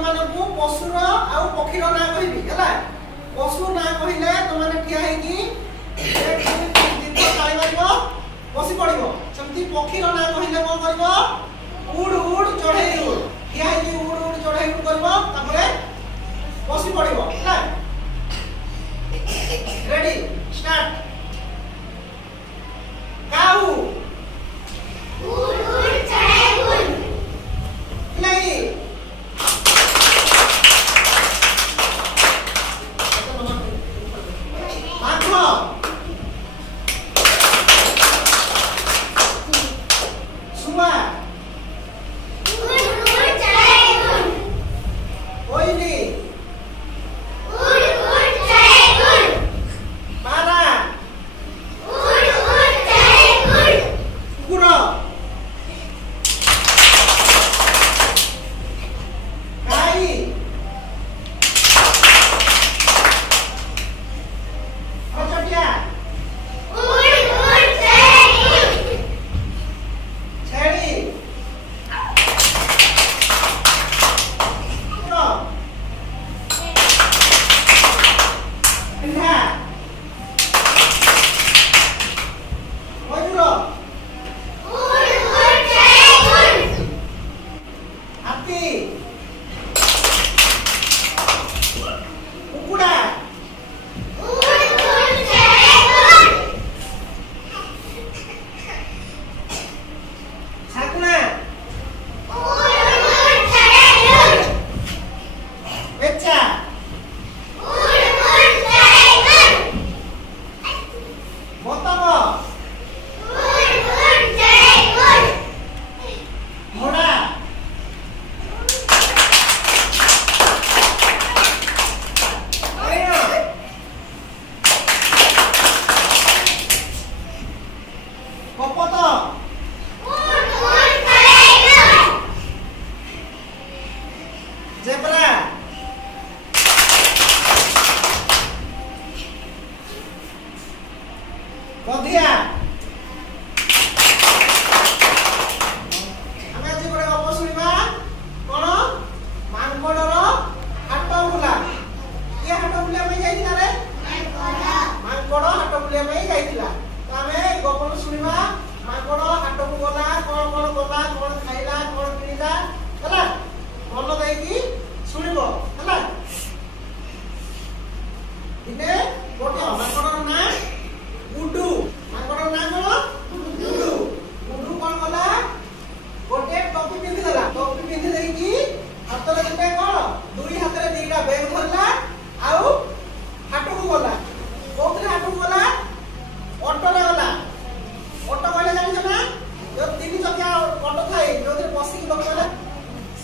तुम मानू पशुर आउ पक्षीर ना कहबी है पशु ना कहले तुमने ठिया होगी बसी पड़ सेमती पक्षीर ना कहले कौन कर उड़ उड़ चढ़े उड़ ठिया होगी उड़ उड़ चढ़े उड़ कर बसी पड़ रेडी स्टार्ट काऊ उड़ उड़ चढ़े उड़ नहीं आँखों सुबह उड़ उड़ चढ़े उड़ कोई नहीं उड़ उड़ चढ़े उड़ पारा उड़ उड़ चढ़े उड़ कुकुर गाई चटिया उड़ उड़ चढ़े उड़ छेड़ी कुकुर बिल्ला मयूर उड़ उड़ चढ़े उड़ हाथी कुकुड़ा उड़ उड़ चढ़े उड़ शाकुना उड़ उड़ चढ़े उड़ बेचा उड़ उड़ चढ़े उड़ बोतम उड़ उड़ चढ़े उड़ घोड़ा हरिण कपत उड़ उड़ चढ़े उड़ जेब्रा गधिया आम आज गोटे गप शुणा कौन मांकड़र हाट बुला किए हाट बुलिया जाइला रे मांकड़ हाट बुलिया जाइला तो आम गप शुणा मांकड़ हाट को गला कौन कौन गला कौन खाइला कौन किणिला है मन देकी शुणव है दिने गोटे मांकड़र ना गुडू मांकड़र ना कौन गुडू गुडू कौन गला गोटे टोपी पिंधि देला टोपी पिंधि देकी हातरे गोटे कौन दुई हाथ में दीटा बैग धरला आउ हाट को गला कोथरे हाट को गला ऑटो रे गला ऑटो कहले जानि ना जो तीन चकिया ऑटो थाए जो बसी लोक गला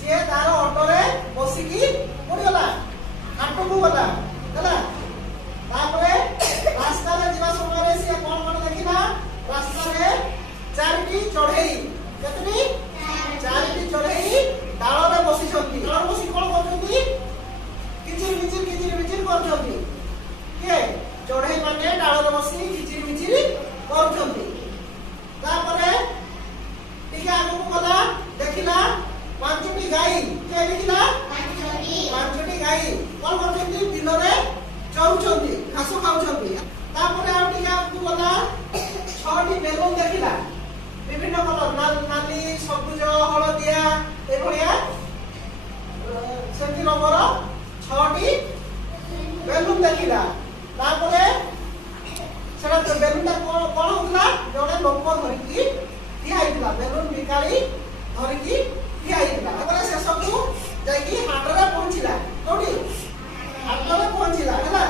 सी तार ऑटो रे बसिकी कोडी गला हाट को गला हैला तापरे रास्ता रे जीवा समय रे सी कोन कोन देखिना रास्ता रे चारटी चढ़ई केतनी चारटी चढ़ई डाल रे बसी छथि डाल बसी कोन करछथि किचिर मिचिर करछथि के चढ़ई माने डाल रे बसी किचिर मिचिर करछथि तापरे टिके आगु गला देखिला पांचटी गाई के देखिला पांचटी गाई कोन करछथि दिन रे चौचंदी घास खाउछंती तापरे आ टिके आगु गला छटी बेलून देखिला विभिन्न कलर नाली सबुज हलदिया ए भलिया सेंती रंगर छटी बेलून देखिला तापरे सेटा बेलून कोन कोन होतला जने लोक धरिकी ठिया आइतला बेलून बिकाली धरिकी ठिया आइतला तापरे से सब जाईकी हाटरे पहुंचिला कोडी हाटरे पहुंचिला हैला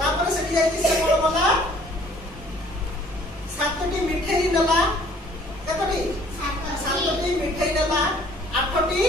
तापरे सेठी जाईकी से कोन गला सातटी मिठाई नेला केतटी सातटी मिठाई नेला आठटी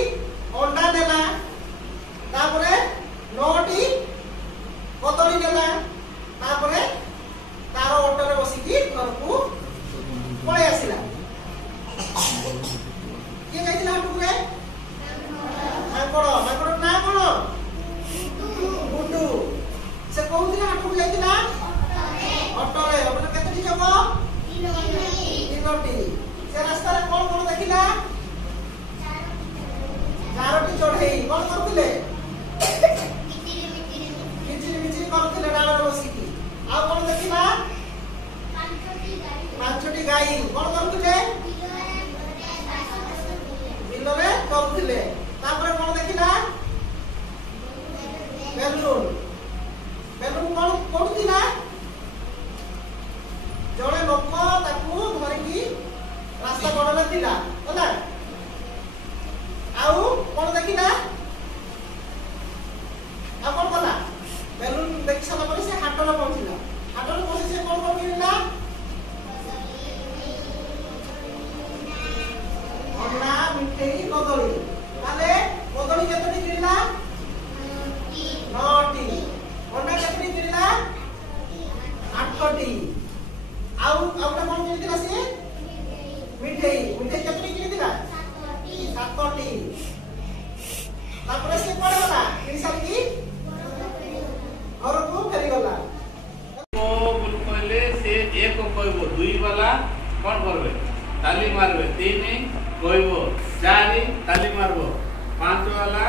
वाला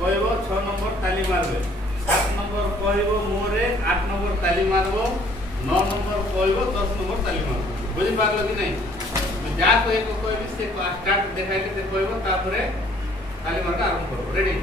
कहबो 6 नंबर ताली मारबे 7 नंबर कहबो मोरे 8 नंबर ताली मारबो 9 नंबर कहबो 10 नंबर ताली मारबो बुझि पारलो कि नहीं जा को एक कहबी से स्टार्ट देखाइ के कहबो तापरे ताली मारका आरंभ करबो रेडी